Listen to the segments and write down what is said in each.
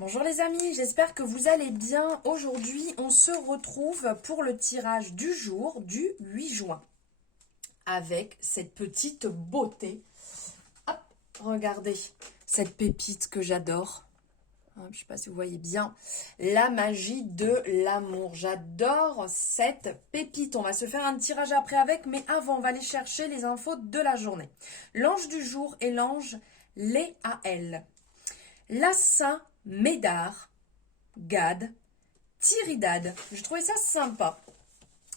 Bonjour les amis, j'espère que vous allez bien. Aujourd'hui, on se retrouve pour le tirage du jour du 8 juin avec cette petite beauté. Hop, regardez cette pépite que j'adore. Je ne sais pas si vous voyez bien. La magie de l'amour. J'adore cette pépite. On va se faire un tirage après avec, mais avant, on va aller chercher les infos de la journée. L'ange du jour est l'ange Léaël. Lassin Médard, Gad, Tiridad. Je trouvais ça sympa.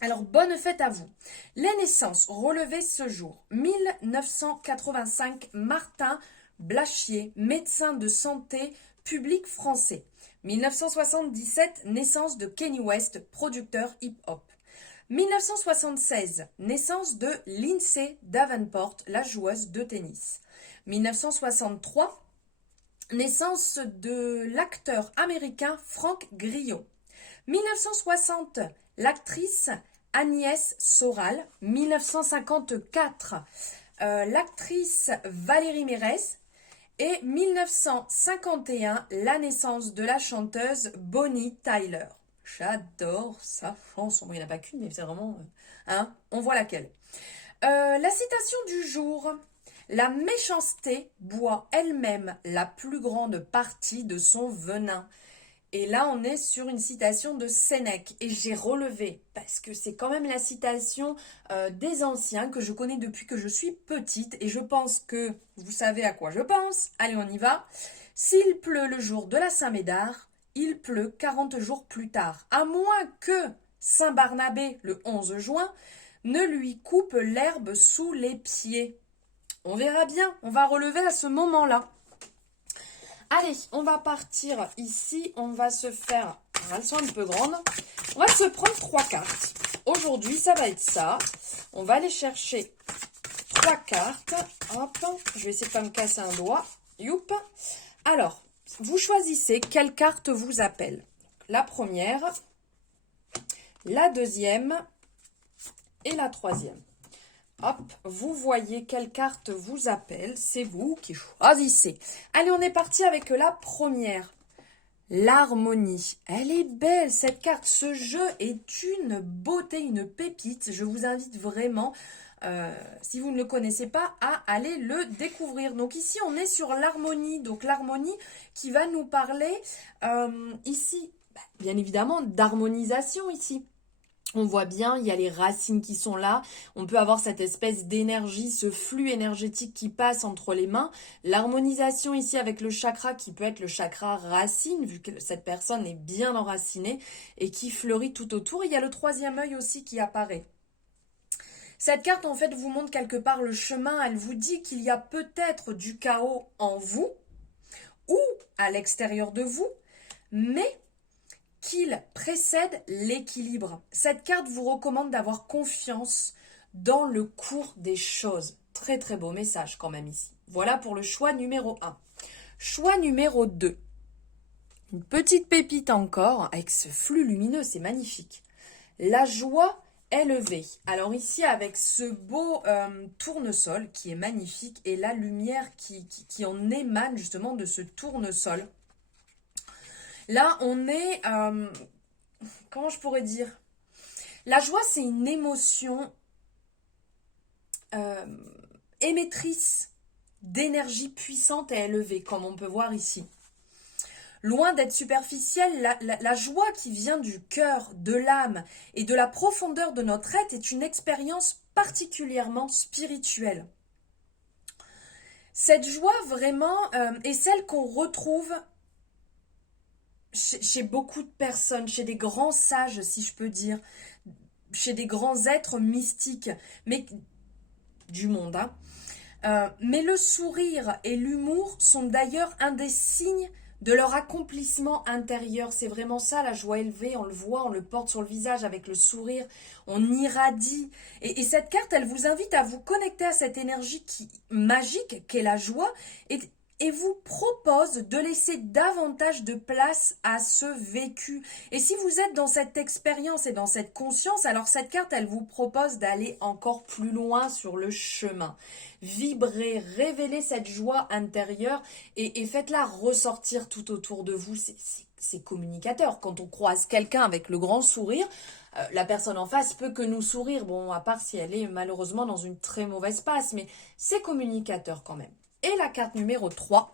Alors, bonne fête à vous. Les naissances relevées ce jour. 1985, Martin Blachier, médecin de santé public français. 1977, naissance de Kanye West, producteur hip-hop. 1976, naissance de Lindsay Davenport, la joueuse de tennis. 1963, naissance de l'acteur américain Frank Grillo. 1960, l'actrice Agnès Soral. 1954, l'actrice Valérie Mérès. Et 1951, la naissance de la chanteuse Bonnie Tyler. J'adore sa chanson. Bon, il n'y en a pas qu'une, mais c'est vraiment... on voit laquelle. La citation du jour. La méchanceté boit elle-même la plus grande partie de son venin. Et là, on est sur une citation de Sénèque. Et j'ai relevé, parce que c'est quand même la citation des anciens que je connais depuis que je suis petite. Et je pense que vous savez à quoi je pense. Allez, on y va. S'il pleut le jour de la Saint-Médard, il pleut 40 jours plus tard. À moins que Saint-Barnabé, le 11 juin, ne lui coupe l'herbe sous les pieds. On verra bien, on va relever à ce moment-là. Allez, on va partir ici, on va se faire, elles sont un peu grandes, on va se prendre 3 cartes. Aujourd'hui, ça va être ça. On va aller chercher 3 cartes. Hop, je vais essayer de ne pas me casser un doigt. Youp. Alors, vous choisissez quelle carte vous appelle. La première, la deuxième et la troisième. Hop, vous voyez quelle carte vous appelle, c'est vous qui choisissez. Allez, on est parti avec la première. L'harmonie. Elle est belle, cette carte. Ce jeu est une beauté, une pépite. Je vous invite vraiment, si vous ne le connaissez pas, à aller le découvrir. Donc ici, on est sur l'harmonie. Donc l'harmonie qui va nous parler ici, bien évidemment, d'harmonisation ici. On voit bien, il y a les racines qui sont là. On peut avoir cette espèce d'énergie, ce flux énergétique qui passe entre les mains. L'harmonisation ici avec le chakra qui peut être le chakra racine, vu que cette personne est bien enracinée et qui fleurit tout autour. Il y a le troisième œil aussi qui apparaît. Cette carte, en fait, vous montre quelque part le chemin. Elle vous dit qu'il y a peut-être du chaos en vous ou à l'extérieur de vous, mais qu'il précède l'équilibre. Cette carte vous recommande d'avoir confiance dans le cours des choses. Très très beau message quand même ici. Voilà pour le choix numéro 1. Choix numéro 2. Une petite pépite encore avec ce flux lumineux, c'est magnifique. La joie élevée. Alors ici avec ce beau tournesol qui est magnifique et la lumière qui en émane justement de ce tournesol. Là, on est, comment je pourrais dire? La joie, c'est une émotion émettrice d'énergie puissante et élevée, comme on peut voir ici. Loin d'être superficielle, la joie qui vient du cœur, de l'âme et de la profondeur de notre être est une expérience particulièrement spirituelle. Cette joie, vraiment, est celle qu'on retrouve chez beaucoup de personnes, chez des grands sages, si je peux dire, chez des grands êtres mystiques, mais du monde. Mais le sourire et l'humour sont d'ailleurs un des signes de leur accomplissement intérieur. C'est vraiment ça, la joie élevée, on le voit, on le porte sur le visage avec le sourire, on irradie. Et cette carte, elle vous invite à vous connecter à cette énergie magique qu'est la joie et et vous propose de laisser davantage de place à ce vécu. Et si vous êtes dans cette expérience et dans cette conscience, alors cette carte, elle vous propose d'aller encore plus loin sur le chemin. Vibrez, révélez cette joie intérieure et faites-la ressortir tout autour de vous. C'est communicateur. Quand on croise quelqu'un avec le grand sourire, la personne en face peut que nous sourire. Bon, à part si elle est malheureusement dans une très mauvaise passe, mais c'est communicateur quand même. Et la carte numéro 3.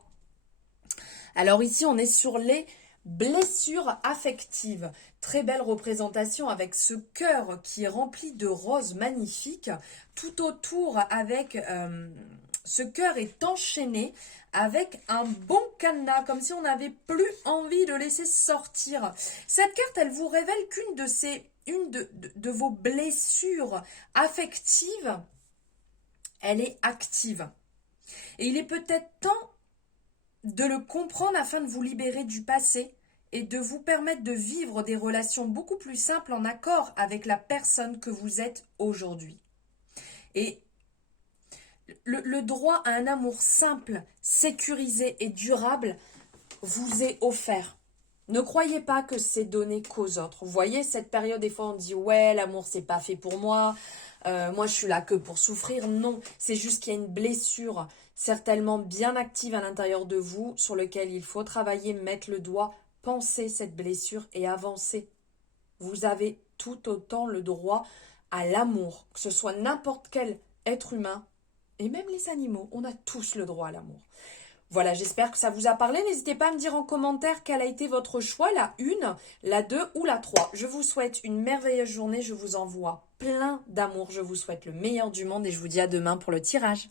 Alors ici, on est sur les blessures affectives. Très belle représentation avec ce cœur qui est rempli de roses magnifiques. Tout autour, avec ce cœur est enchaîné avec un bon cadenas, comme si on n'avait plus envie de laisser sortir. Cette carte, elle vous révèle une de vos blessures affectives, elle est active. Et il est peut-être temps de le comprendre afin de vous libérer du passé et de vous permettre de vivre des relations beaucoup plus simples en accord avec la personne que vous êtes aujourd'hui. Et le droit à un amour simple, sécurisé et durable vous est offert. Ne croyez pas que c'est donné qu'aux autres. Vous voyez, cette période, des fois, on dit « Ouais, l'amour, c'est pas fait pour moi. Moi, je suis là que pour souffrir. » Non, c'est juste qu'il y a une blessure certainement bien active à l'intérieur de vous sur lequel il faut travailler, mettre le doigt, penser cette blessure et avancer. Vous avez tout autant le droit à l'amour, que ce soit n'importe quel être humain et même les animaux. On a tous le droit à l'amour. Voilà, j'espère que ça vous a parlé. N'hésitez pas à me dire en commentaire quel a été votre choix, la 1, la 2 ou la 3. Je vous souhaite une merveilleuse journée. Je vous envoie plein d'amour. Je vous souhaite le meilleur du monde et je vous dis à demain pour le tirage.